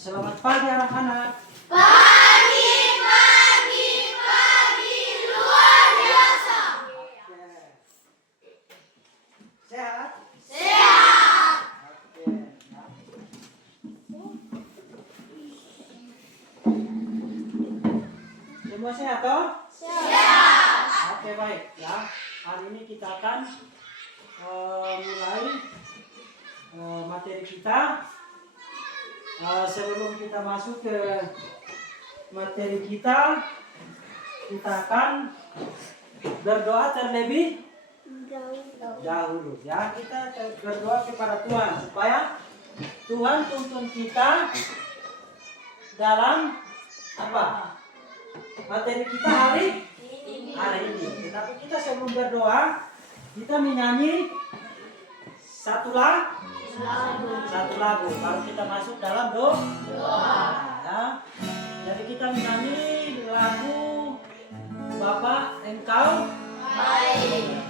Selamat pagi anak-anak. Pagi, luar biasa. Sehat? Sehat. Oke. Semua sehat toh? Sehat. Oke, baik ya. Hari ini kita akan mulai materi kita. Sebelum kita masuk ke materi kita akan berdoa terlebih dahulu ya. Kita berdoa kepada Tuhan supaya Tuhan tuntun kita dalam apa? Materi kita hari ini. Tetapi kita sebelum berdoa, kita menyanyi satu lagu baru kita masuk dalam doa. Ya. Jadi kita menyanyi lagu Bapa Engkau Baik.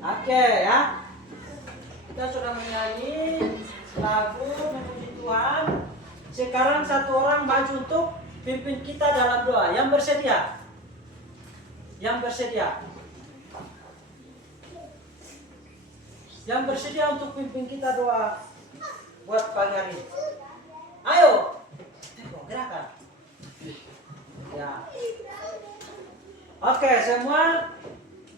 Oke ya, kita sudah menyanyi lagu memuji Tuhan. Sekarang satu orang maju untuk pimpin kita dalam doa. Yang bersedia? Yang bersedia? Yang bersedia untuk pimpin kita doa buat pagi hari ini? Ayo, gerakan. Ya. Oke, semua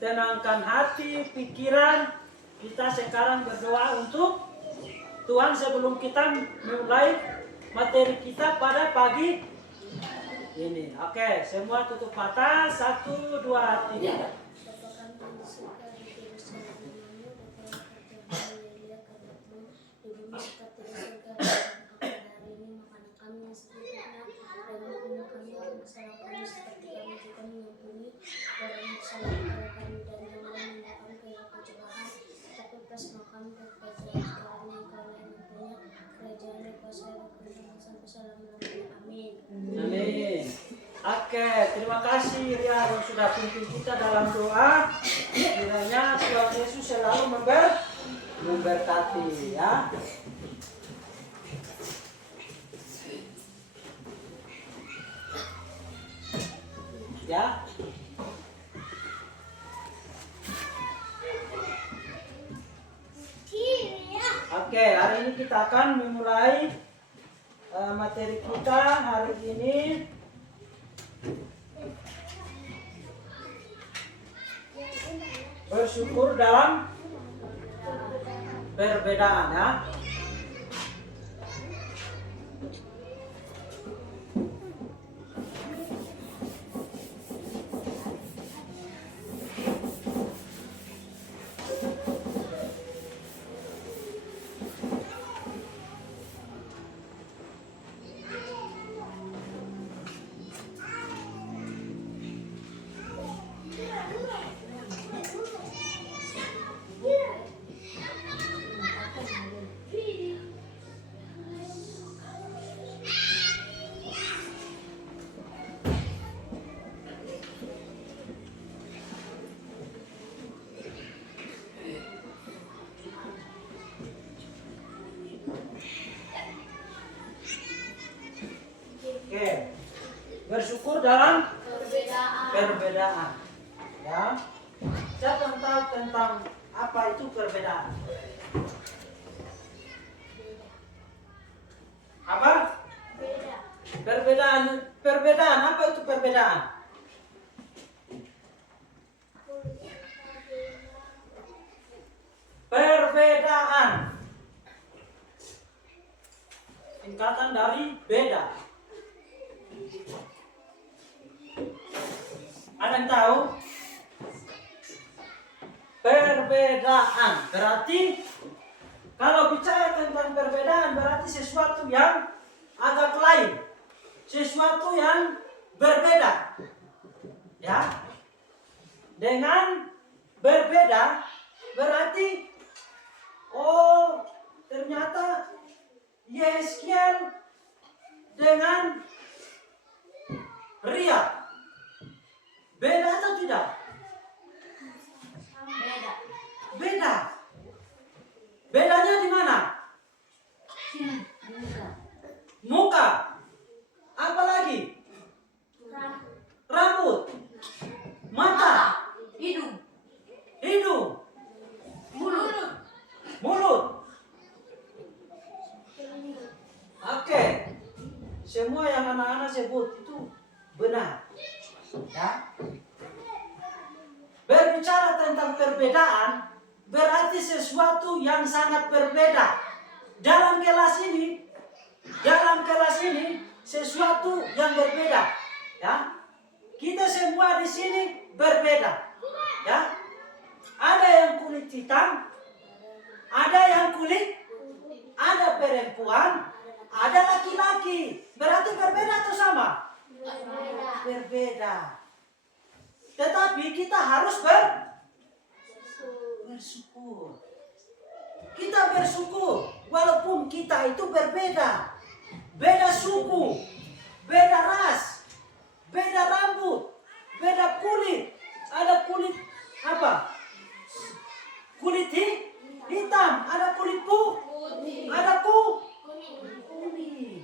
tenangkan hati, pikiran. Kita sekarang berdoa untuk Tuhan sebelum kita mulai materi kita pada pagi ini. Oke, semua tutup mata. 1, 2, 3. Amin. Oke, terima kasih Ria yang sudah pimpin kita dalam doa. Kiranya Tuhan Yesus selalu memberkati ya. Ya. Oke, hari ini kita akan memulai materi kita hari ini. Bersyukur dalam perbedaan, ya. Oke, bersyukur dalam perbedaan, ya. Siapa yang tahu tentang apa itu perbedaan? Apa? Perbedaan apa itu perbedaan? Perbedaan, singkatan dari beda. Ada yang tahu? Perbedaan berarti kalau bicara tentang perbedaan berarti sesuatu yang agak lain, sesuatu yang berbeda, ya. Dengan berbeda berarti oh ternyata Yeskiel dengan Ria beda atau tidak? Beda. Bedanya di mana? Muka. Apa lagi? Rambut. Mata. Hidung. Mulut. Oke. Semua yang anak-anak sebut itu benar. Ya. Berbicara tentang perbedaan berarti sesuatu yang sangat berbeda. Dalam kelas ini sesuatu yang berbeda, ya. Kita semua di sini berbeda, ya. Ada yang kulit hitam, ada yang ada perempuan, ada laki-laki. Berarti berbeda atau sama? Berbeda. Tetapi kita harus bersyukur. Kita bersyukur walaupun kita itu berbeda. Beda suku, beda ras, beda rambut, beda kulit. Ada kulit apa? Kulit hitam, ada kulit putih, ada kuning.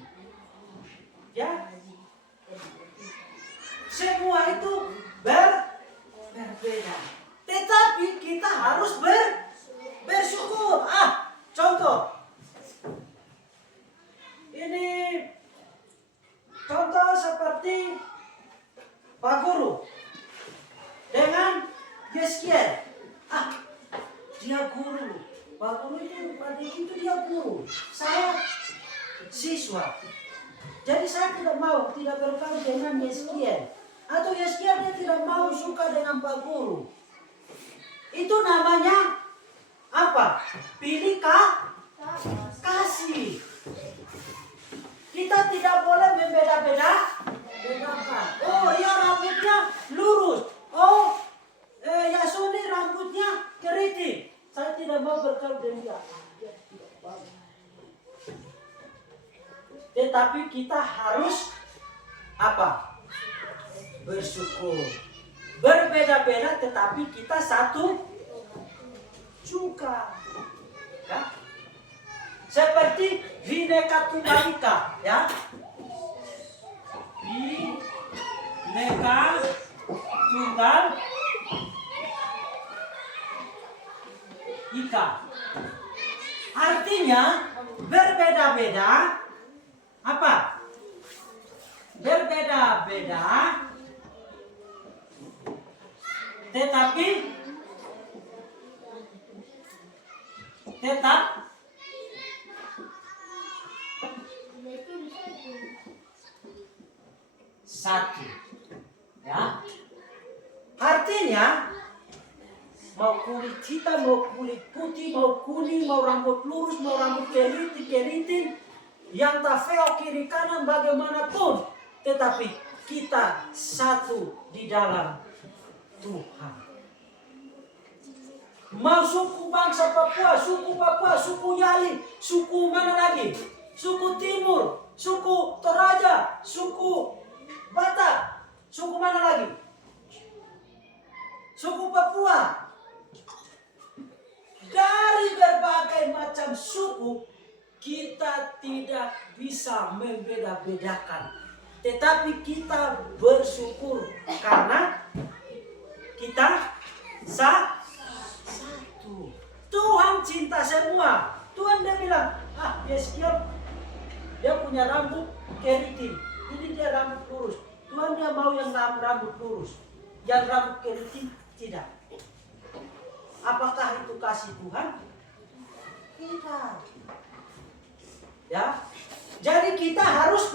Ya. Semua itu berbeda. Tetapi kita harus bersyukur. Contoh. Ini contoh seperti Pak Guru dengan Yeskiel. Dia guru. Pak Guru itu dia guru. Saya siswa. Jadi saya tidak bergaul dengan Yeskiel. Atau Yeskiel dia tidak mau suka dengan Pak Guru. Itu namanya apa? Pilih kasih. Kita tidak boleh membedakan. Oh, ya rambutnya lurus. Oh, Yasuni rambutnya keriting. Saya tidak mau bergaul dengan dia. Tetapi kita harus apa? Bersyukur. Berbeda-beda tetapi kita satu juga. Ya. Seperti Bhinneka Tunggal Ika, ya. Bhinneka Tunggal Ika. Arti Artinya berbeda-beda apa? Berbeda-beda tetapi tetap satu. Ya. Artinya mau kulit hitam, mau kulit putih, mau kuning, mau rambut lurus, mau rambut keriting, yang tak feo kiri kanan bagaimanapun, tetapi kita satu di dalam Tuhan. Mau suku bangsa Papua, suku Yali, suku mana lagi? Suku Timur, suku Toraja, suku Batak, suku mana lagi? Suku Papua. Dari berbagai macam suku, kita tidak bisa membeda-bedakan. Tetapi kita bersyukur karena kita satu. Tuhan cinta semua. Tuhan dia bilang, Yeskiel, dia punya rambut keriting. Ini dia rambut lurus. Tuhan dia mau yang rambut lurus. Yang rambut keriting tidak. Apakah itu kasih Tuhan? Tidak. Ya. Jadi kita harus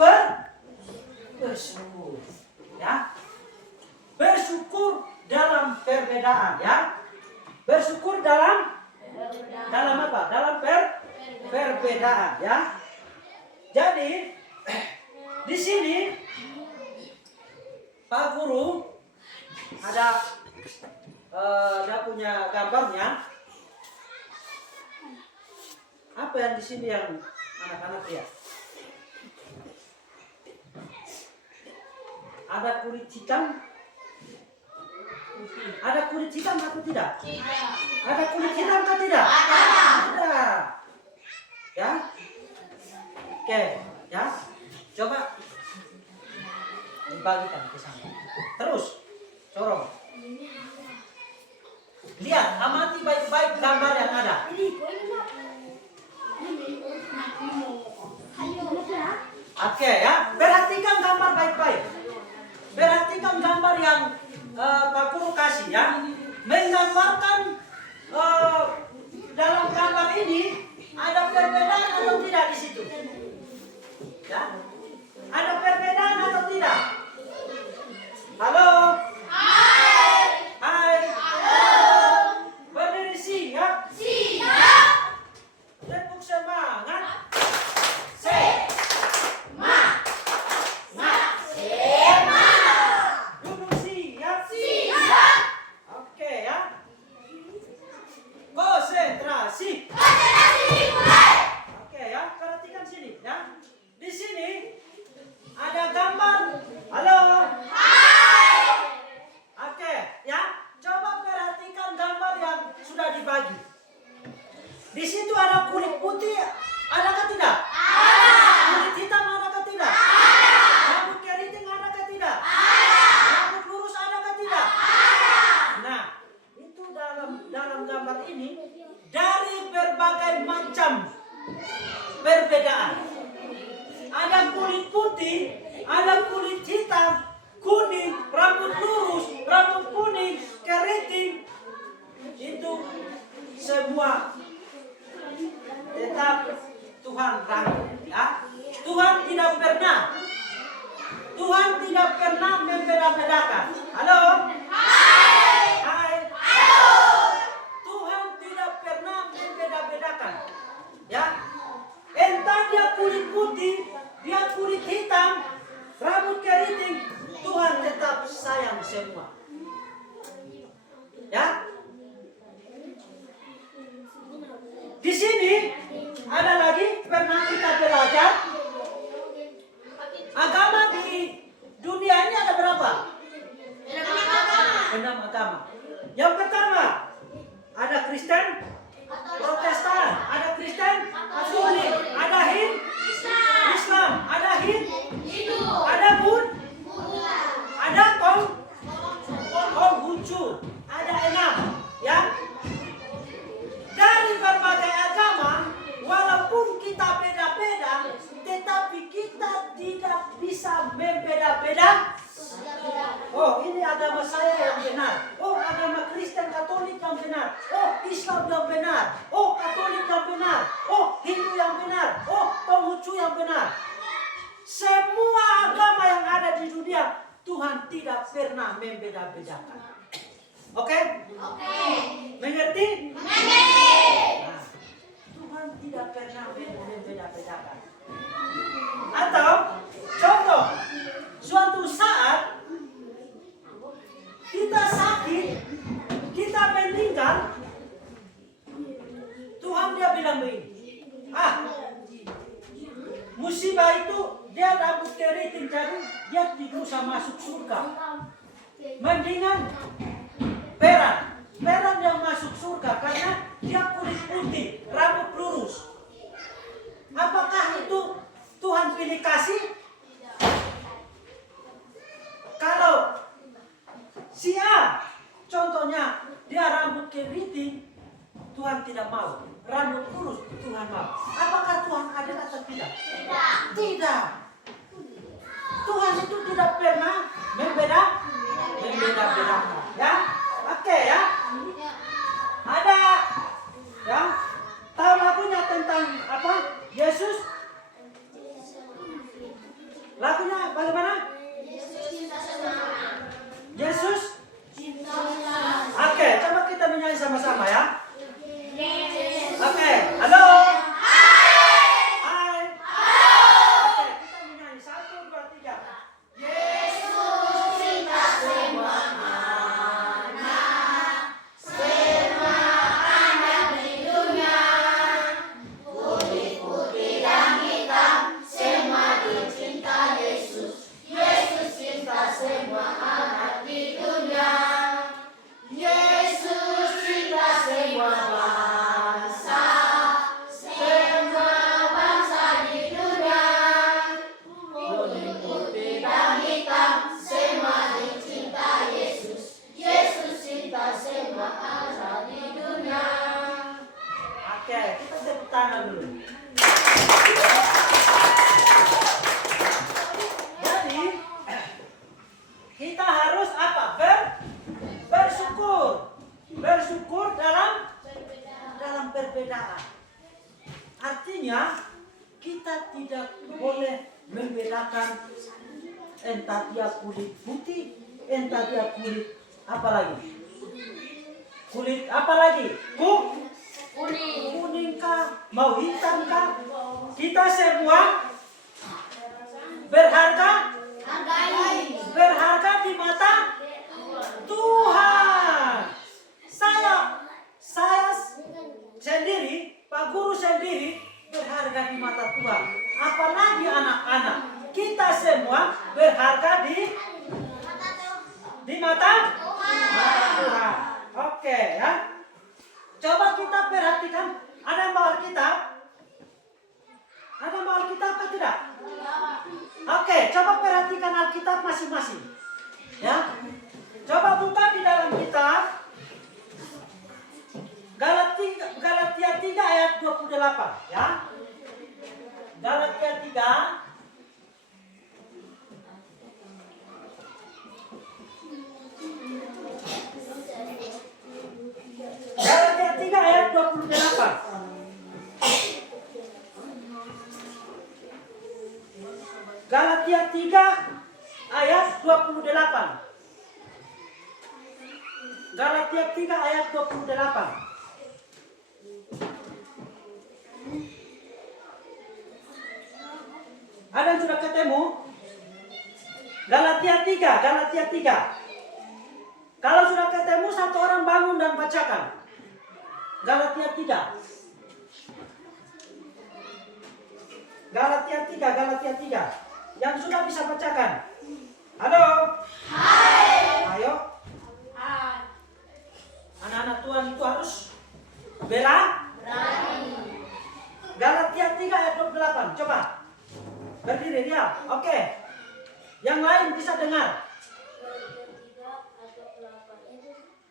bersyukur. Ya. Bersyukur dalam perbedaan, ya. Bersyukur dalam apa? Dalam perbedaan, ya. Jadi di sini Pak Guru ada punya gambarnya. Apa yang di sini yang anak-anak lihat? Ada kulit hitam? Ada kulit hitam atau tidak? Tidak. Ada kulit hitam atau tidak? Ada. Ya? Oke, ya. Coba dibagikan ke sana. Terus, corong. Lihat, amati baik-baik gambar yang ada. Oke, ya. Perhatikan gambar baik-baik. Perhatikan gambar yang Pak Guru kasih, ya. Menggambarkan dalam gambar ini ada perbedaan atau tidak di situ? Ya. Ada perbedaan atau tidak? Halo? Hai. Hai. Halo. Berdiri siap. Siap. Tepuk semangat. Semangat. Duduk siap. Siap. Oke, ya. Konsentrasi. Oke, ya. Perhatikan sini, ya. Di sini ada gambar. Halo. Hai. Oke, ya. Coba perhatikan gambar yang sudah dibagi. Di situ ada kulit putih, adakah tidak? Ada. Kulit hitam adakah tidak? Ada. Rambut keriting adakah tidak? Ada. Rambut lurus adakah tidak? Ada. Nah, itu dalam gambar ini dari berbagai macam perbedaan. Ada kulit putih, ada kulit hitam, kuning, rambut lurus, rambut kuning, keriting. Itu semua tetap Tuhan rangkum, ya. Tuhan tidak pernah membeda-bedakan. Halo? Hai. Hai. Halo. Tuhan tidak pernah membeda-bedakan. Ya. Entah dia kulit putih, dia kulit hitam, rambut keriting, Tuhan tetap sayang semua. Ya. Di sini ada lagi pernah kita belajar agama di dunia ini ada berapa? 6 agama. Yang pertama ada Kristen, Protestan, ada Kristen, Katolik, ada Islam, ada Hindu, ada Buddha, ada Konghucu, ada 6, ya. Dari berbagai agama, walau benar. Oh, Islam yang benar. Oh, Katolik yang benar. Oh, Hindu yang benar. Oh, Konghucu yang benar. Semua agama yang ada di dunia, Tuhan tidak pernah membeda-bedakan. Oke? Oke. Mengerti? Mengerti. Nah, Tuhan tidak pernah membeda-bedakan. Atau contoh, suatu saat kita sakit, kita meninggal, Tuhan dia bilang begini, musibah itu dia rambut keriting, jadi dia tidak usah masuk surga. Mendingan Peran yang masuk surga karena dia kulit putih, rambut lurus. Apakah itu Tuhan pilih kasih? Kalau si A, contohnya dia rambut keriting, Tuhan tidak mau. Rambut lurus, Tuhan mau. Apakah Tuhan adil atau tidak? Tidak. Tuhan itu tidak pernah membeda-bedakan. Ya, oke ya. Ada, ya. Tahu lagunya tentang apa? Yesus. Lagunya bagaimana? Yesus. Oke, coba kita menyanyi sama-sama ya. Oke, halo. Hai. Oke, kita menyanyi 1, 2, 3. Yesus cinta semua anak di dunia. Kulit putih dan hitam, semua dicinta Yesus. Yesus cinta semua anak di dunia. Yesus cinta semua bangsa, semua bangsa di dunia. Kulit putih dan hitam, semua dicinta Yesus. Yesus cinta semua bangsa di dunia. Oke, kita tepuk tangan dulu. Jadi kita harus apa? Bersyukur. Bersyukur dalam perbedaan. Artinya kita tidak boleh membedakan entah dia kulit putih, entah dia kulit apa lagi? Kulit apa lagi? Kuning kah? Mau hitam kah? Kita semua berharga di mata Tuhan. Saya sendiri, Pak Guru sendiri berharga di mata Tuhan. Apalagi anak-anak. Kita semua berharga di mata Tuhan. Oke ya. Coba kita perhatikan, ada yang bawa Alkitab? Ada yang bawa Alkitab atau tidak? Oke, coba perhatikan Alkitab masing-masing. Ya. Coba buka di dalam kitab Galatia 3 ayat 28 ya. Galatia 3 ayat 28. Galatia 3 ayat 28. Galatia 3 ayat 28. Ada yang sudah ketemu? Galatia 3. Kalau sudah ketemu, satu orang bangun dan bacakan. Galatia 3. Galatia 3. Yang sudah bisa bacakan. Halo? Hai. Ayo. Hai. Anak-anak Tuhan itu harus berani. Galatia 3 ayat 28. Coba. Berdiri dia. Oke. Yang lain bisa dengar.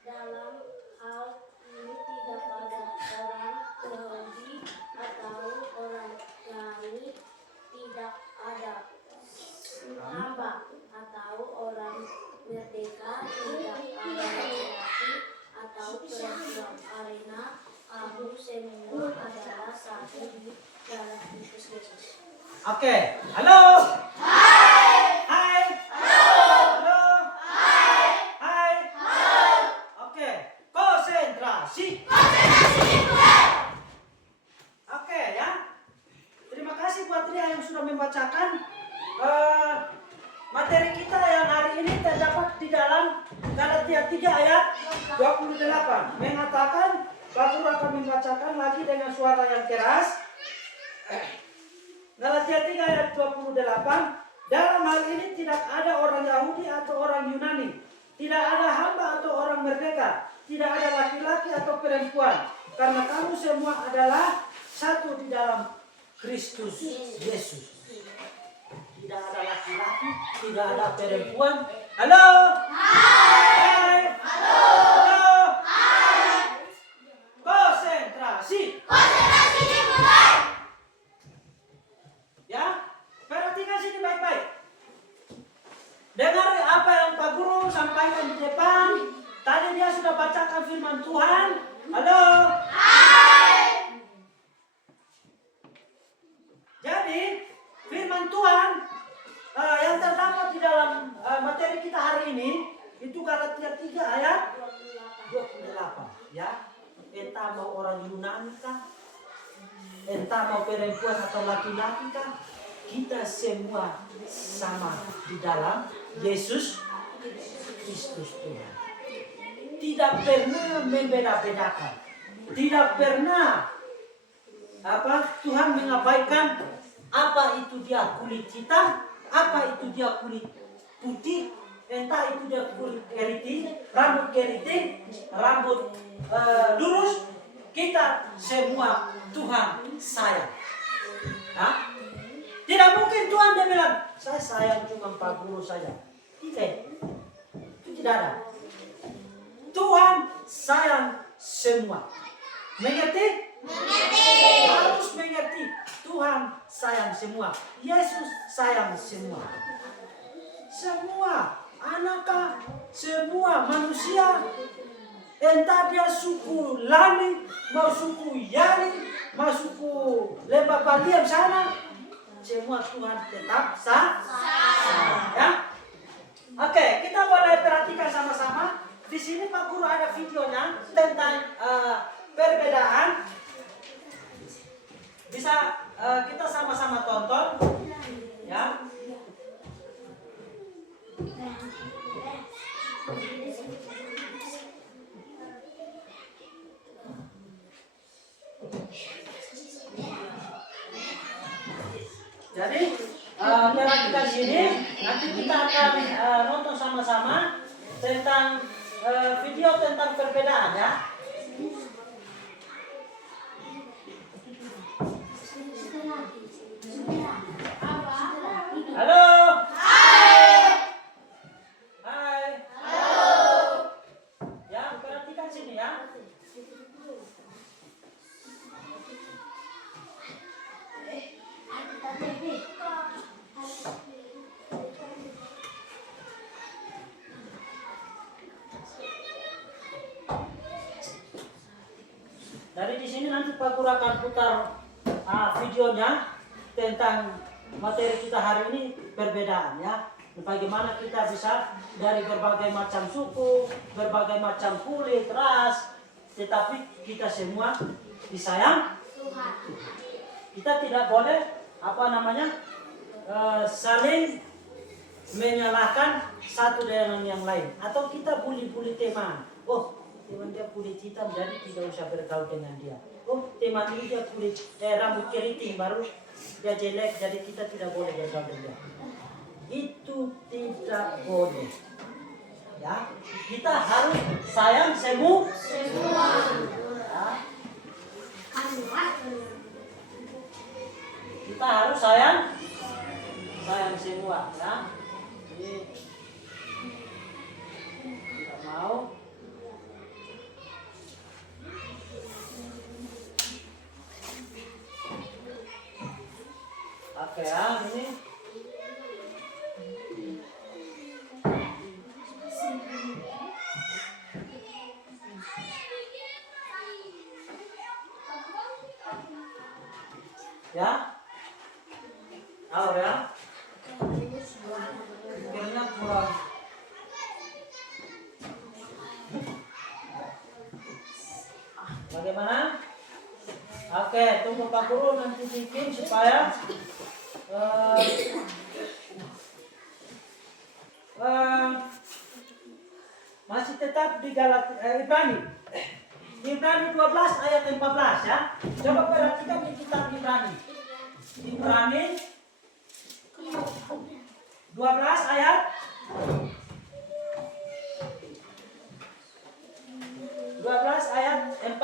Dalam hal ini tidak ada orang Yahudi atau orang Nasrani, tidak ada hamba atau orang merdeka, tidak ada laki-laki atau perempuan. di dalam Kristus Yesus. Oke, halo. Hai. Hai. Halo. Hai. Hai. Oke, konsentrasi. Oke ya. Terima kasih buat Ria yang sudah membacakan materi kita yang hari ini terdapat di dalam Galatia 3 ayat 28. Mengatakan, Bapak akan membacakan lagi dengan suara yang keras. Galatia 3 ayat 28. Dalam hal ini tidak ada orang Yahudi atau orang Yunani, tidak ada hamba atau orang merdeka, tidak ada laki-laki atau perempuan, karena kamu semua adalah satu di dalam Kristus Yesus. Tidak ada laki-laki, tidak ada perempuan. Halo? Hai. Halo? Hai. Konsentrasi. Ya, perhatikan sini baik-baik. Dengar apa yang Pak Guru sampaikan di depan. Tadi dia sudah bacakan firman Tuhan. Halo? Hai. Jadi, firman Tuhan yang terdapat di dalam materi kita hari ini itu Galatia 3 ayat 28 ya. Entah mau orang Yunani kah, entah mau perempuan atau laki-laki kah, kita semua sama di dalam Yesus Kristus Tuhan. Tidak pernah membeda-bedakan. Tidak pernah Tuhan mengabaikan apa itu dia kulit hitam, apa itu dia kulit putih, entah itu dia kulit keriting, rambut lurus, kita semua Tuhan sayang. Nah, tidak mungkin Tuhan dia bilang, saya sayang cuma Pak Guru saja. Tidak, itu tidak ada. Tuhan sayang semua. Mengerti? Harus mengerti. Tuhan sayang semua. Yesus sayang semua. Semua anak, semua manusia. Entah dia suku Lani, mau suku Yani, mau suku Lembah Baliam sana. Semua Tuhan tetap sayang. Ya? Oke, kita boleh perhatikan sama-sama. Di sini Pak Guru ada videonya tentang perbedaan. Bisa kita sama-sama tonton, ya. Jadi perhatikan sini, nanti kita akan nonton sama-sama tentang video tentang perbedaan ya. Halo. Hai. Hai. Halo. Ya, perhatikan sini ya. Dari di sini nanti Pak Guru akan putar videonya tentang materi kita hari ini, perbedaan ya. Bagaimana kita bisa dari berbagai macam suku, berbagai macam kulit, ras, tetapi kita semua disayang Tuhan. Kita tidak boleh saling menyalahkan satu dengan yang lain, atau kita bully teman. Oh, teman dia kulit hitam, jadi tidak usah bergaul dengan dia. Oh, teman ini dia kulit rambut keriting, baru dia jelek, jadi kita tidak boleh bergaul dengan dia. Itu tidak boleh. Ya, kita harus sayang semua. Ya. Kita harus sayang semua, ya. Jadi tidak mau. Oke ya, ini. Ya? Tahu ya? Pikirnya kurang. Bagaimana? Oke, tunggu Pak Guru nanti bikin supaya masih tetap di Ibrani. Ibrani 12 ayat 14 ya. Coba perhatikan di kitab Ibrani. Ibrani 12 ayat 14.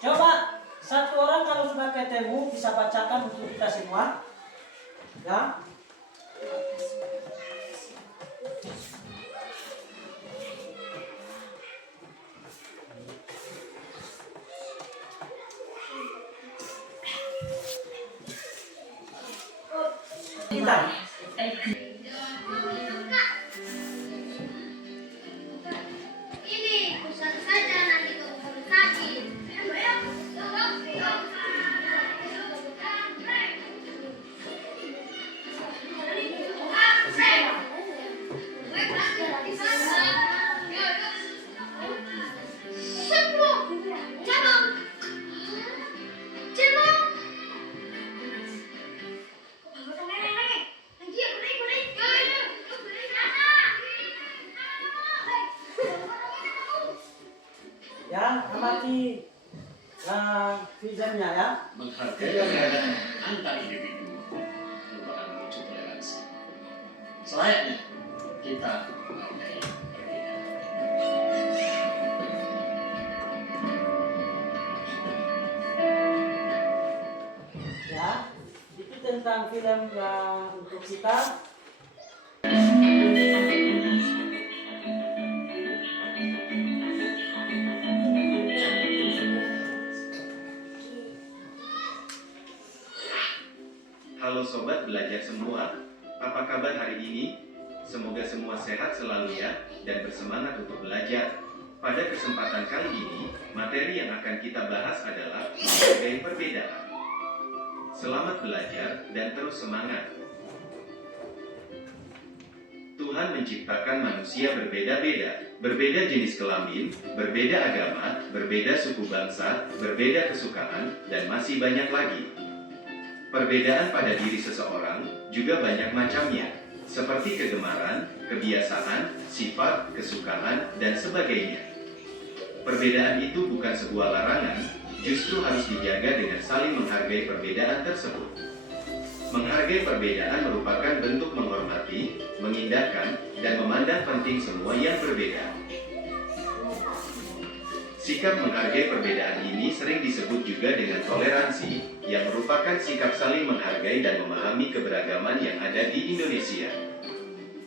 Coba satu orang kalau sudah ketemu bisa bacakan untuk kita semua. Ya. Kita. Ini pusat saja nanti kau sakit. Ya, amati visionnya ya. Menghargai perbedaan antar individu merupakan wujud toleransi. Selayaknya kita menghargai perbedaan. Ya, itu tentang film untuk kita. Halo sobat belajar semua, apa kabar hari ini? Semoga semua sehat selalu ya, dan bersemangat untuk belajar. Pada kesempatan kali ini, materi yang akan kita bahas adalah menghargai perbedaan. Selamat belajar dan terus semangat. Tuhan menciptakan manusia berbeda-beda, berbeda jenis kelamin, berbeda agama, berbeda suku bangsa, berbeda kesukaan, dan masih banyak lagi. Perbedaan pada diri seseorang juga banyak macamnya, seperti kegemaran, kebiasaan, sifat, kesukaan, dan sebagainya. Perbedaan itu bukan sebuah larangan, justru harus dijaga dengan saling menghargai perbedaan tersebut. Menghargai perbedaan merupakan bentuk menghormati, mengindahkan, dan memandang penting semua yang berbeda. Sikap menghargai perbedaan ini sering disebut juga dengan toleransi, yang merupakan sikap saling menghargai dan memahami keberagaman yang ada di Indonesia.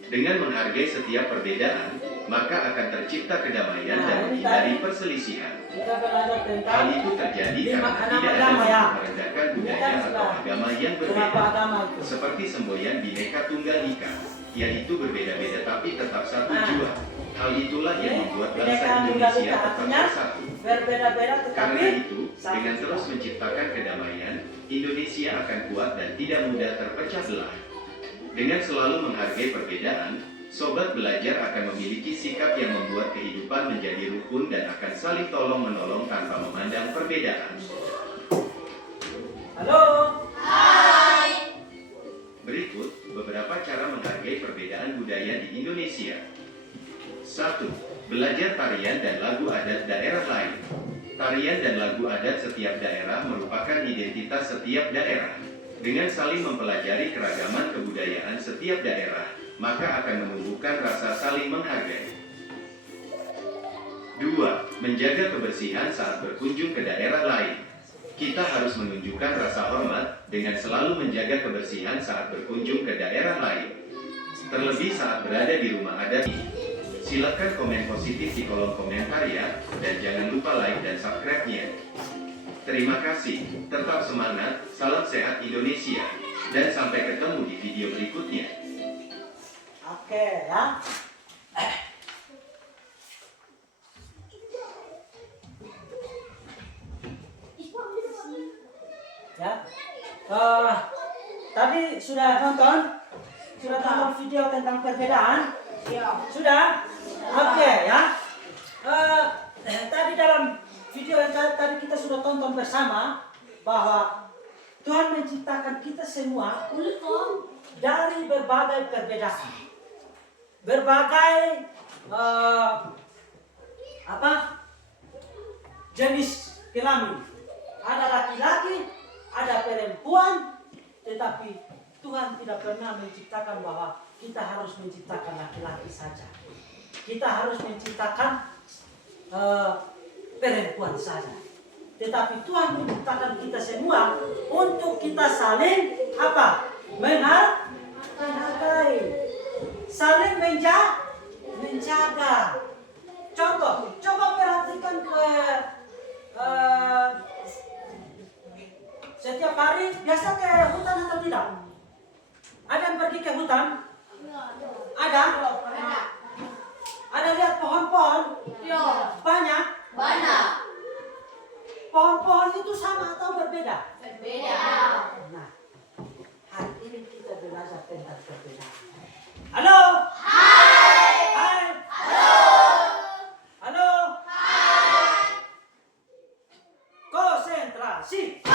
Dengan menghargai setiap perbedaan, maka akan tercipta kedamaian dan menghindari perselisihan. Kita belajar Hal tentang itu terjadi lima karena enam tidak ada agama ya. merendahkan Ini budaya kan atau sudah agama yang berapa berbeda. agama itu? Seperti semboyan Bhinneka Tunggal Ika, yaitu berbeda-beda tapi tetap satu Nah. jua. Hal itulah yang membuat bangsa Bhinneka Tunggal Indonesia Ika tetap artinya bersatu. berbeda-beda Karena tetapi itu, satu dengan juga. terus menciptakan kedamaian, Indonesia akan kuat dan tidak mudah terpecah belah. Dengan selalu menghargai perbedaan, sobat belajar akan memiliki sikap yang membuat kehidupan menjadi rukun dan akan saling tolong-menolong tanpa memandang perbedaan. Halo. Berikut beberapa cara menghargai perbedaan budaya di Indonesia. 1. Belajar tarian dan lagu adat daerah lain. Tarian dan lagu adat setiap daerah merupakan identitas setiap daerah. Dengan saling mempelajari keragaman kebudayaan setiap daerah, maka akan menumbuhkan rasa saling menghargai. 2. Menjaga kebersihan saat berkunjung ke daerah lain. Kita harus menunjukkan rasa hormat dengan selalu menjaga kebersihan saat berkunjung ke daerah lain. Terlebih saat berada di rumah adat ini. Silakan komen positif di kolom komentar ya, dan jangan lupa like dan subscribe-nya. Terima kasih, tetap semangat, salam sehat Indonesia, dan sampai ketemu di video berikutnya. Oke ya. Tadi sudah tonton video tentang perbedaan? Sudah? Oke ya. Tadi dalam video yang tadi kita sudah tonton bersama bahwa Tuhan menciptakan kita semua dari berbagai perbedaan, berbagai jenis kelamin. Ada laki-laki, ada perempuan, tetapi Tuhan tidak pernah menciptakan bahwa kita harus menciptakan laki-laki saja. Kita harus menciptakan perempuan saja. Tetapi Tuhan menciptakan kita semua untuk kita saling menghargai, saling menjaga. Contoh, coba perhatikan setiap hari biasa ke hutan atau tidak? Ada yang pergi ke hutan? Ada? Ada lihat pohon-pohon? Banyak? Pohon-pohon itu sama atau berbeda? Nah, hari ini kita belajar tentang perbedaan. Halo? Hai. Halo? Konsentrasi.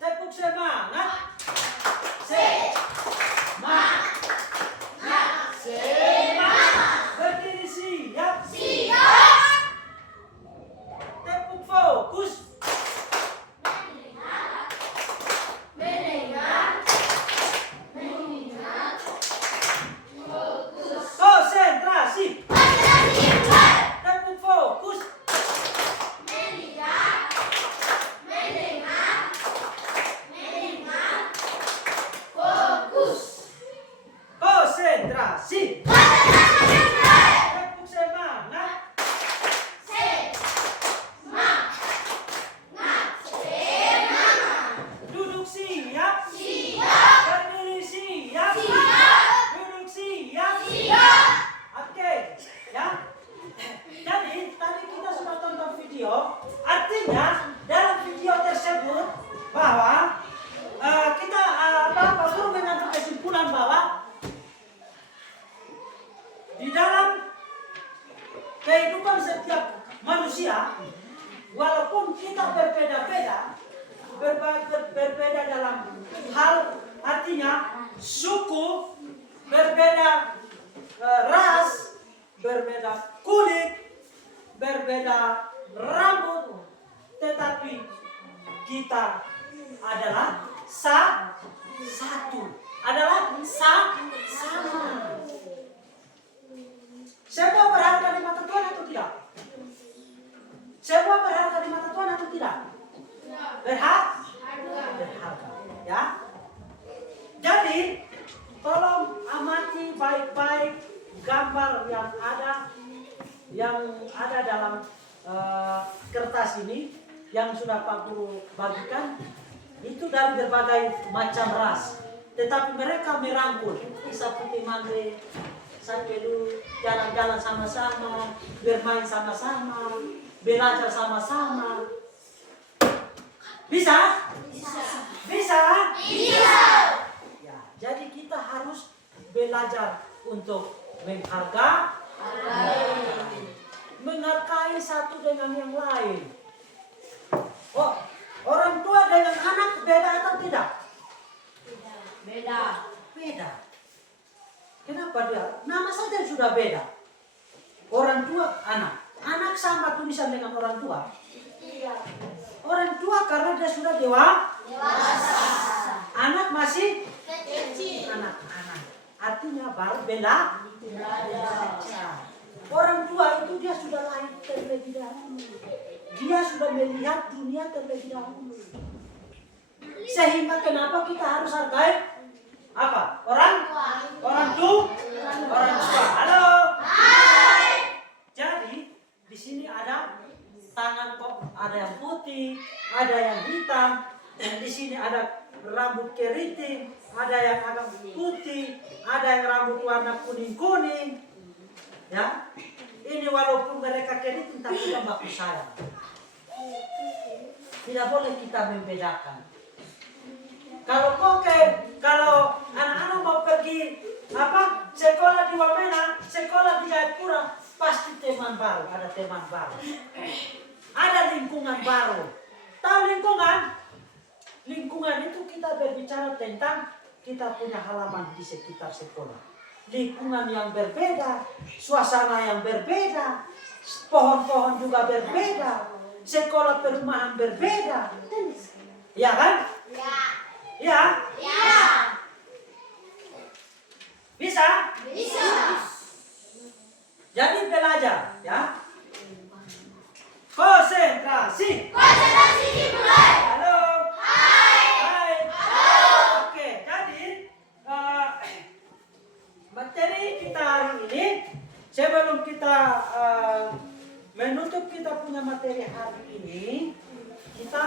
Tepuk semangat. Berdiri siap. Tepuk fokus. Konsentrasi. Tepuk fokus. Konsentrasi. Tepuk semangat. Duduk siap. Berdiri siap. Duduk siap. Oke, ya. Jadi tadi kita sudah tonton video. Artinya dalam video tersebut bahwa kita perlu mengambil kesimpulan bahwa di dalam kehidupan setiap manusia, walaupun kita berbeda-beda, berbeda dalam hal artinya suku, berbeda ras, berbeda kulit, berbeda rambut, tetapi kita adalah satu, adalah sama. Semua berharga di mata Tuhan atau tidak? Semua berharga di mata Tuhan atau tidak? Berharga. Ya. Jadi, tolong amati baik-baik gambar yang ada dalam kertas ini yang sudah Pak Guru bagikan. Itu dari berbagai macam ras. Tetapi mereka merangkul. Seperti mangre, Sapelu, jalan-jalan sama-sama, bermain sama-sama, belajar sama-sama. Bisa? Bisa? Ya, jadi kita harus belajar untuk menghargai satu dengan yang lain. Oh, orang tua dengan anak beda atau tidak? Beda. Kenapa dia? Nama saja sudah beda. Orang tua, anak. Anak sama tulisan dengan orang tua? Orang tua karena dia sudah dewasa. Anak masih kecil. Anak-anak. Artinya baru belajar. Orang tua itu dia sudah lahir terlebih dahulu. Dia sudah melihat dunia terlebih dahulu. Sehingga kenapa kita harus hargai apa? Orang tua. Halo. Hai. Jadi di sini ada tangan kok, ada yang putih, ada yang hitam, dan di sini ada rambut keriting, ada yang agak putih, ada yang rambut warna kuning-kuning. Ya. Ini walaupun mereka keriting tapi bagus sayang. Tidak boleh kita membedakan. Kalau anak-anak mau pergi sekolah di Wamena, sekolah di Jayapura, pasti teman baru, ada teman baru. Ada lingkungan baru. Tahu lingkungan? Lingkungan itu kita berbicara tentang kita punya halaman di sekitar sekolah. Lingkungan yang berbeda, suasana yang berbeda, pohon-pohon juga berbeda, sekolah perumahan berbeda. Ya kan? Ya. Ya? Ya. Bisa? Bisa. Jadi belajar, ya. Konsentrasi. Konsentrasi dimulai. Halo. Hai. Oke, jadi materi kita hari ini sebelum kita menutup kita punya materi hari ini, kita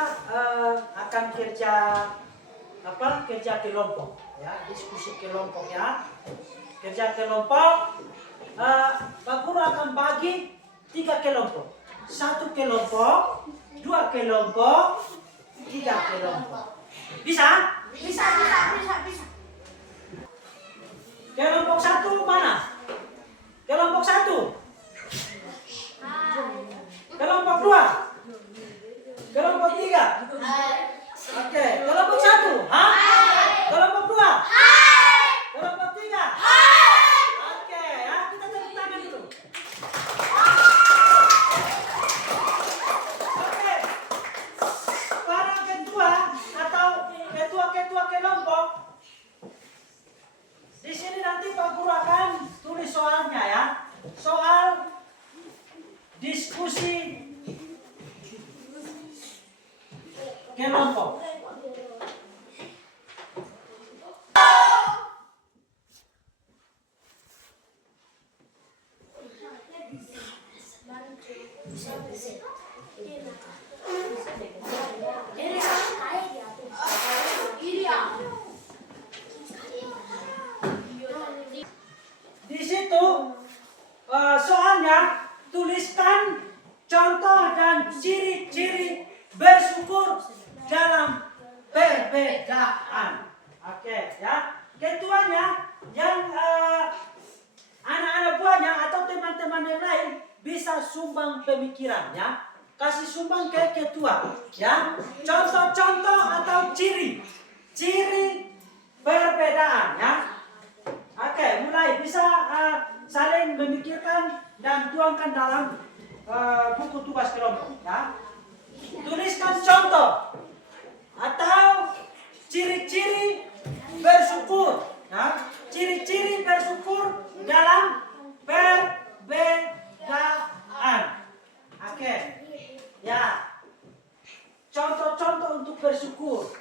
akan kerja kelompok, ya, diskusi kelompok, ya. Kerja kelompok. Pak Guru akan bagi 3 kelompok. 1 kelompok, 2 kelompok, 3 kelompok. Bisa? Bisa. Kelompok 1 mana? Kelompok 1. Kelompok 2. Kelompok 3. Oke, kelompok 1. Hah? Kelompok 2. Kelompok 3. Oke, ya, kita tepuk tangan dulu. Oke. Para ketua atau ketua kelompok, di sini nanti Pak Guru akan tulis soalnya, ya. Soal diskusi kelompok. Di situ soalnya tuliskan contoh dan ciri-ciri bersyukur dalam perbedaan. Oke, ya. Ketuanya yang anak-anak buahnya atau teman-teman yang lain bisa sumbang pemikiran, ya. Kasih sumbang ke ketua, ya. Contoh-contoh atau ciri perbedaan, ya. Oke, mulai bisa saling memikirkan dan tuangkan dalam buku tugas kelompok, ya. Tuliskan contoh atau ciri-ciri bersyukur, ya. Ciri-ciri bersyukur dalam perbedaan. Oke, ya. Contoh-contoh untuk bersyukur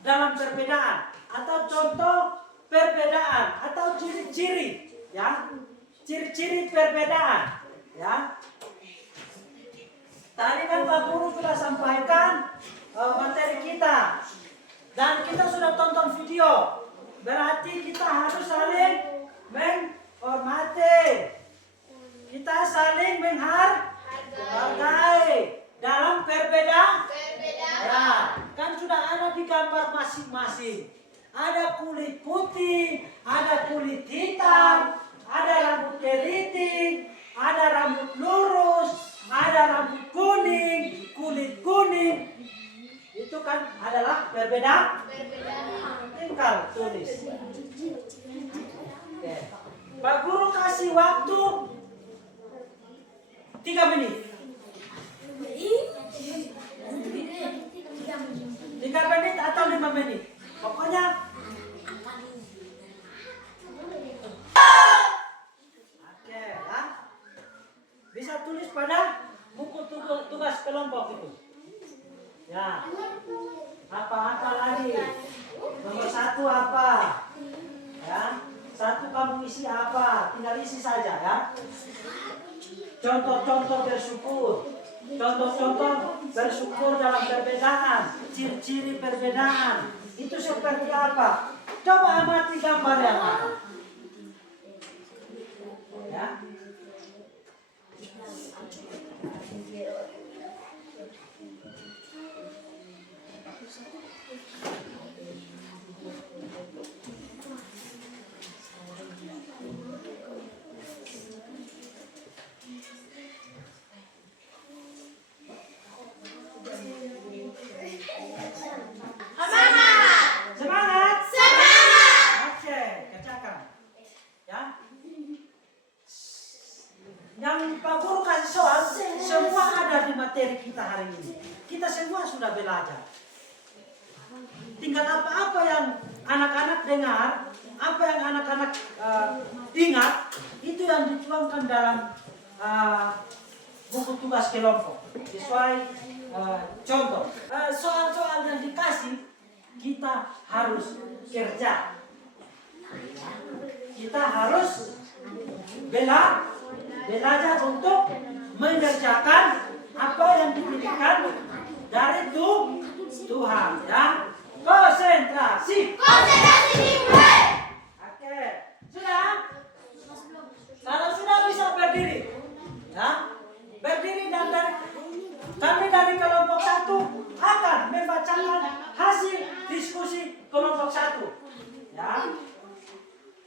dalam perbedaan atau contoh perbedaan atau ciri-ciri, ya. Ciri-ciri perbedaan, ya. Tadi kan Pak Guru sudah sampaikan materi kita dan kita sudah tonton video. Berarti kita harus saling menghormati. Kita saling menghargai dalam perbedaan. Ya, kan sudah ada di gambar masing-masing. Ada kulit putih, ada kulit hitam, ada rambut keriting, ada rambut lurus, ada rambut kuning, kulit kuning. Itu kan adalah perbedaan. Tinggal tulis. Oke. Pak Guru kasih waktu 3 menit. 3 menit atau 5 menit. Pokoknya oke, ya. Bisa tulis pada buku tugas kelompok itu. Ya. Apa-apa lagi? Nomor 1 apa? Ya. 1 kamu isi apa? Tinggal isi saja, ya. Contoh-contoh bersyukur. Contoh-contoh bersyukur dalam perbedaan. Ciri-ciri perbedaan. Itu seperti apa? Coba amati gambar yang ada. Ya. yang Pak Guru kasih soal, semua ada di materi kita hari ini. Kita semua sudah belajar. Tinggal apa-apa yang anak-anak dengar, apa yang anak-anak ingat, itu yang dituangkan dalam buku tugas kelompok. Sesuai contoh. Soal-soal yang dikasih, kita harus kerja. Kita harus belajar untuk mengerjakan apa yang diberikan dari Tuhan, ya. Konsentrasi. Konsentrasi dimulai. Oke, sudah? Kalau sudah bisa berdiri, ya. Berdiri dan kami dari kelompok 1 akan membacakan hasil diskusi kelompok 1, ya.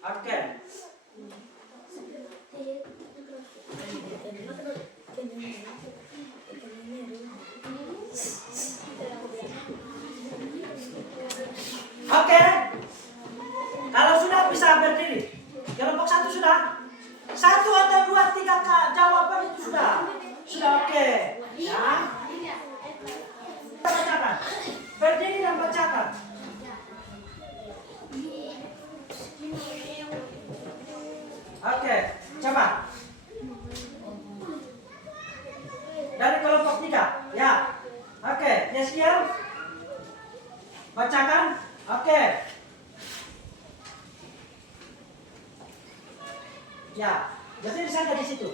Oke. Oke. Kalau sudah bisa berdiri. Kelompok 1 sudah? 1 atau 2, 3 jawaban itu sudah. Sudah oke. Ya. Kita bacakan. Berdiri dan bacakan. Oke, coba. Dari kelompok 3, ya. Oke, Yeskiel. Bacakan. Oke. Ya, berdiri saja di situ.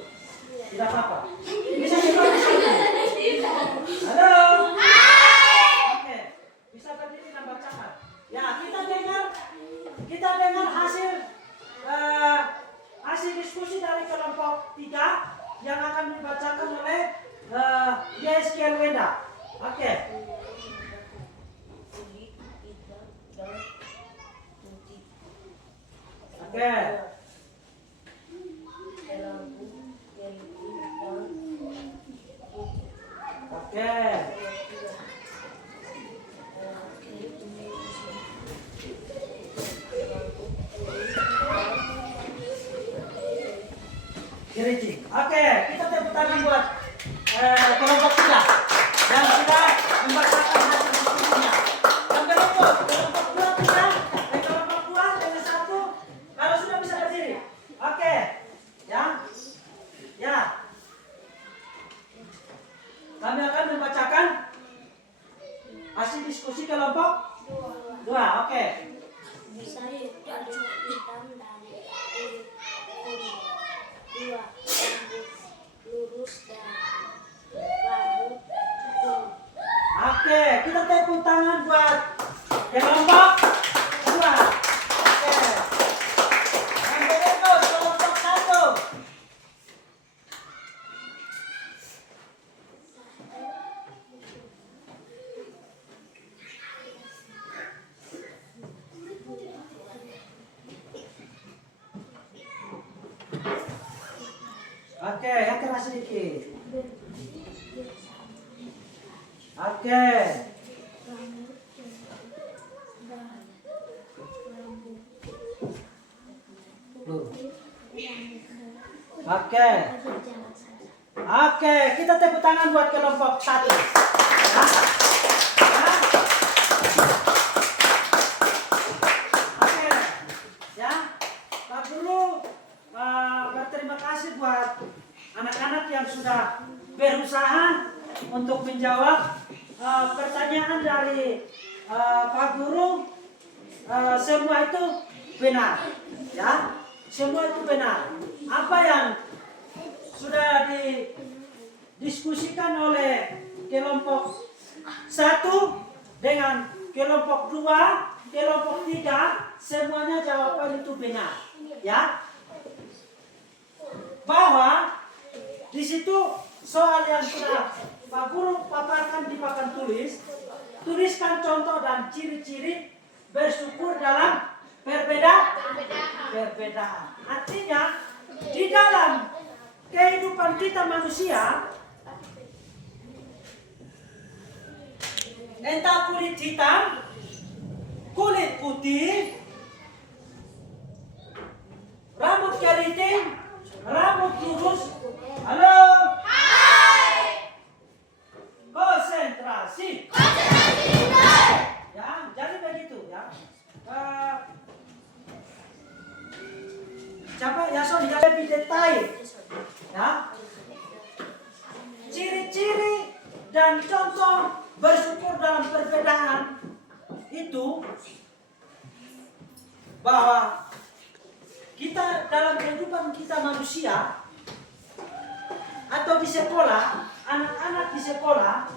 Tidak apa-apa. Bisa juga di situ. Halo. Oke, bisa berdiri dan bacakan. Ya, kita dengar hasil diskusi dari kelompok 3 yang akan dibacakan oleh Yeskiel Wenda. Oke. Oke. Oke. Kirici. Oke, kita tepuk tangan buat kelompok 3 yang sudah membacakan hasil diskusinya. Yang kelompok 2 bisa, kelompok 2 dengan 1 kalau sudah bisa berdiri. Oke. Ya. Ya. Kami akan membacakan hasil diskusi kelompok 2. Oke. Saya jalur hitam dan kuning. 2 rambut lurus dan rambut kuning. Oke, kita tepuk tangan buat kelompok 2. Oke. Yang berikut kelompok 1. Oke, yang keras sedikit. Oke. Oke. Oke, kita tepuk tangan buat kelompok 1. Ya. Ya. Oke. Ya. Pak Guru berterima kasih buat anak-anak yang sudah berusaha untuk menjawab pertanyaan dari Pak Guru. Semua itu benar, ya. Semua itu benar. Apa yang sudah didiskusikan oleh kelompok 1 dengan kelompok 2, kelompok 3, semuanya jawaban itu benar, ya. Bahwa di situ soal yang sudah Pak Guru paparkan di papan tulis, tuliskan contoh dan ciri-ciri bersyukur dalam perbedaan. Artinya di dalam kehidupan kita manusia, entah kulit hitam, kulit putih, rambut keriting, rambut lurus, siapa? Yason lebih detail. Ya. Ciri-ciri dan contoh bersyukur dalam perbedaan itu bahwa kita dalam kehidupan kita manusia atau di sekolah, anak-anak di sekolah,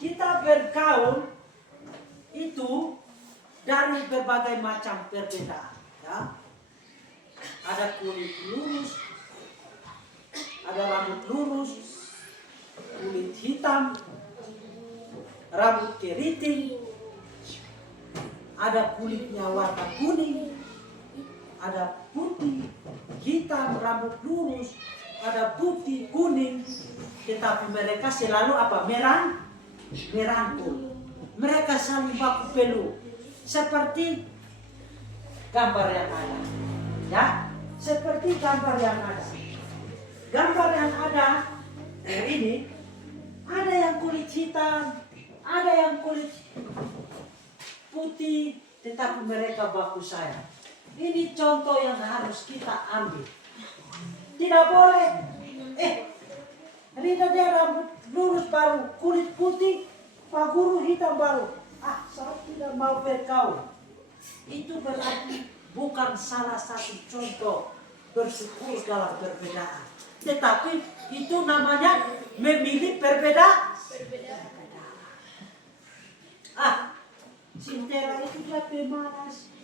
kita bergaul itu dari berbagai macam perbedaan. Ya. Ada kulit lurus, ada rambut lurus, kulit hitam, rambut keriting, ada kulitnya warna kuning, ada putih, hitam, rambut lurus, ada putih, kuning, tetapi mereka selalu apa? Merangkul. Mereka saling baku peluk, seperti gambar yang ada. Ya, seperti gambar yang ada. Gambar yang ada ini, ada yang kulit hitam, ada yang kulit putih, tetapi mereka baku sayang. Ini contoh yang harus kita ambil. Tidak boleh, Rida dia rambut lurus baru, kulit putih, Pak Guru hitam baru. Saya tidak mau bergaul. Itu berarti bukan salah satu contoh bersyukur dalam perbedaan. Tetapi itu namanya memilih perbedaan. Sintela itu dia pemalas.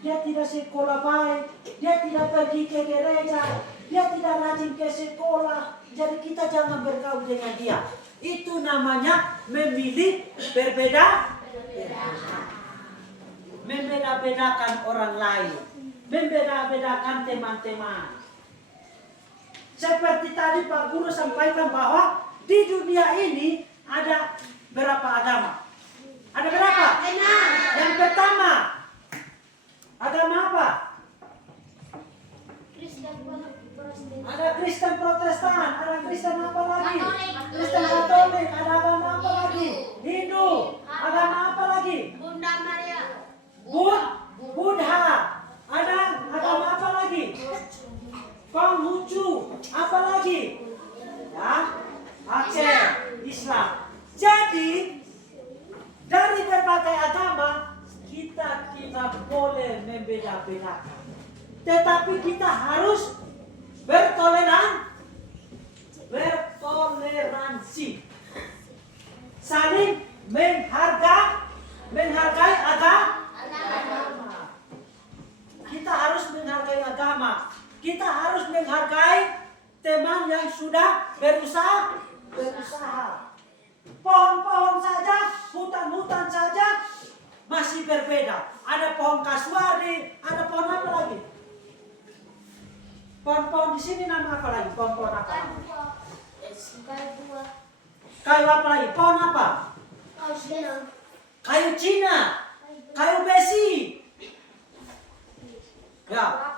Dia tidak sekolah baik. Dia tidak pergi ke gereja. Dia tidak rajin ke sekolah. Jadi kita jangan bergaul dengan dia. Itu namanya memilih berbeda. Membeda-bedakan orang lain. Membeda-bedakan teman-teman. Seperti tadi Pak Guru sampaikan bahwa di dunia ini ada berapa agama? Ada berapa? Yang pertama, agama apa? Ada Kristen Protestan, ada Kristen apa lagi? Kristen Katolik, ada agama apa lagi? Hindu, agama apa lagi? Bunda Maria. Buddha, ada agama apa lagi? Konghucu, apa lagi? Ya, oke, Islam. Jadi dari berbagai agama kita tidak boleh membeda-bedakan, tetapi kita harus bertoleransi, saling menghargai agama. Kita harus menghargai agama. Kita harus menghargai teman yang sudah berusaha. Pohon-pohon saja, hutan-hutan saja masih berbeda. Ada pohon kasuari, ada pohon apa lagi? Pohon-pohon di sini nama apa lagi? Pohon-pohon apa? Kayu apa lagi? Pohon apa? Kayu Cina, kayu besi. Ya,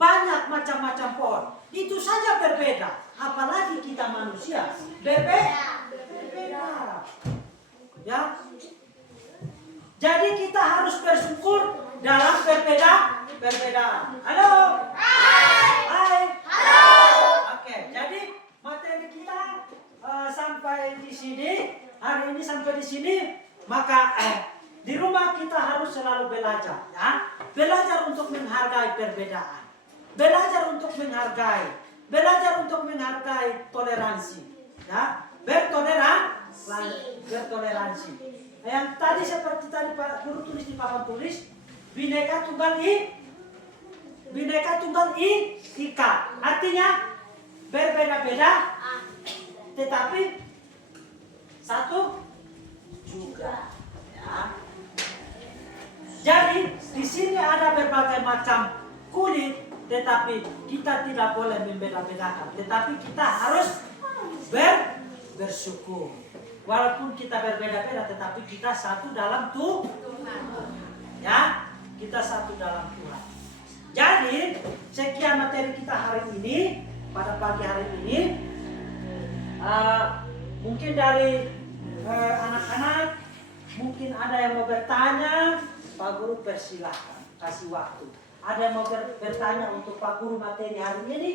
banyak macam-macam pohon. Itu saja berbeda. Apalagi kita manusia, berbeda. Ya. Jadi kita harus bersyukur dalam perbedaan. Halo. Hai. Halo. Oke, jadi materi kita sampai di sini. Hari ini sampai di sini. Maka di rumah kita harus selalu belajar, ya. Belajar untuk menghargai perbedaan. Belajar untuk menghargai toleransi, ya. Bertoleransi. Yang tadi seperti tadi Pak Guru tulis di papan tulis, Bhinneka Tunggal Ika. Artinya berbeda-beda, tetapi satu juga. Ya. Jadi di sini ada berbagai macam kulit, tetapi kita tidak boleh membeda-bedakan. Tetapi kita harus bersyukur. Walaupun kita berbeda-beda, tetapi kita satu dalam Tuhan. Ya, kita satu dalam Tuhan. Jadi sekian materi kita hari ini, pada pagi hari ini. Mungkin dari anak-anak, mungkin ada yang mau bertanya, Pak Guru persilahkan, kasih waktu. Ada yang mau bertanya untuk Pak Guru materi hari ini?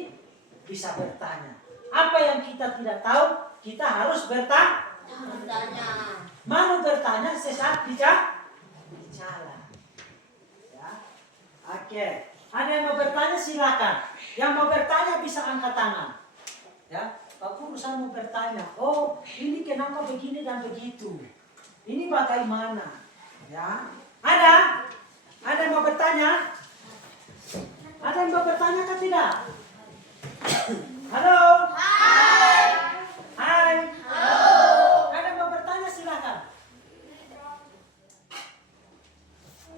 Bisa bertanya. Apa yang kita tidak tahu, kita harus bertanya. Mau bertanya sesaat bicara. Ya. Oke. Ada yang mau bertanya silakan. Yang mau bertanya bisa angkat tangan. Ya. Pak Guru saya mau bertanya. Oh, ini kenapa begini dan begitu? Ini bagaimana? Ya. Ada? Ada yang mau bertanya? Ada yang mau bertanya atau tidak? Halo? Hai. Hai. Halo. Ada yang mau bertanya silakan.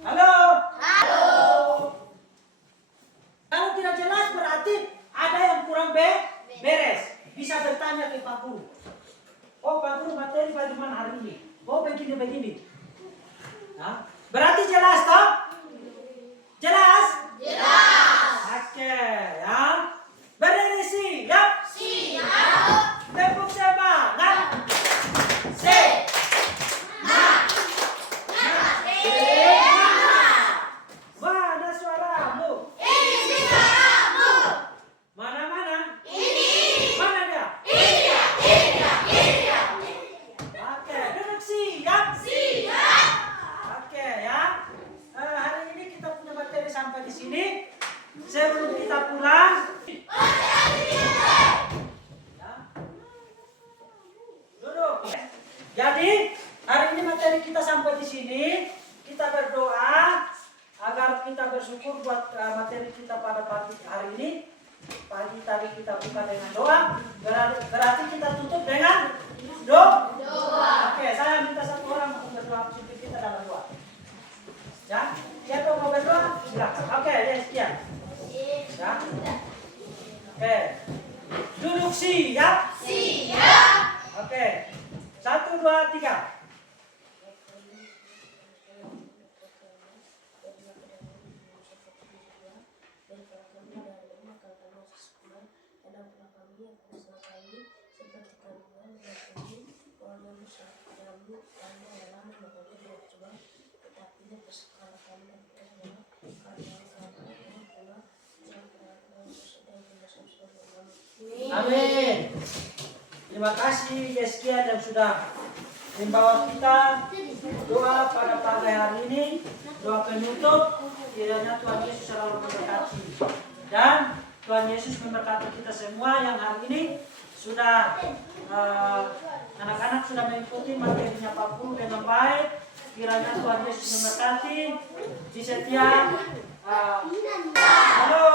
Halo? Halo. Kalau tidak jelas berarti ada yang kurang beres. Bisa bertanya ke Pak Guru. Oh Pak Guru materi bagaimana hari ini? Oh begini. Nah, berarti jelas toh? Jelas? Jelas. Oke, ya. Berdiri siap. Siap. Tepuk semangat. Mana suaramu? Ini suaramu. Mana? Ini. Mana dia? Ini. Oke, duduk siap. Siap. Oke ya. Hari ini kita punya materi sampai di sini. Sebelum kita pulang. Ya. Duduk. Jadi hari ini materi kita sampai di sini. Kita berdoa agar kita bersyukur buat materi kita pada pagi hari ini. Pagi tadi kita buka dengan doa. Berarti kita tutup dengan doa. Oke, saya minta satu orang untuk berdoa supaya kita dalam doa. Ya, siapa mau berdoa? Silakan. Oke, ya sekian. Ya. Oke. Duduk siap. Siap. Oke. 1, 2, 3. Amin. Terima kasih Yeskia yang sudah membawa kita doa pada pagi hari ini, doa penutup. Kiranya Tuhan Yesus selalu memberkati dan Tuhan Yesus memberkati kita semua yang hari ini sudah anak-anak sudah mengikuti materinya Pak Guru dengan baik. Kiranya Tuhan Yesus memberkati di setiap halo.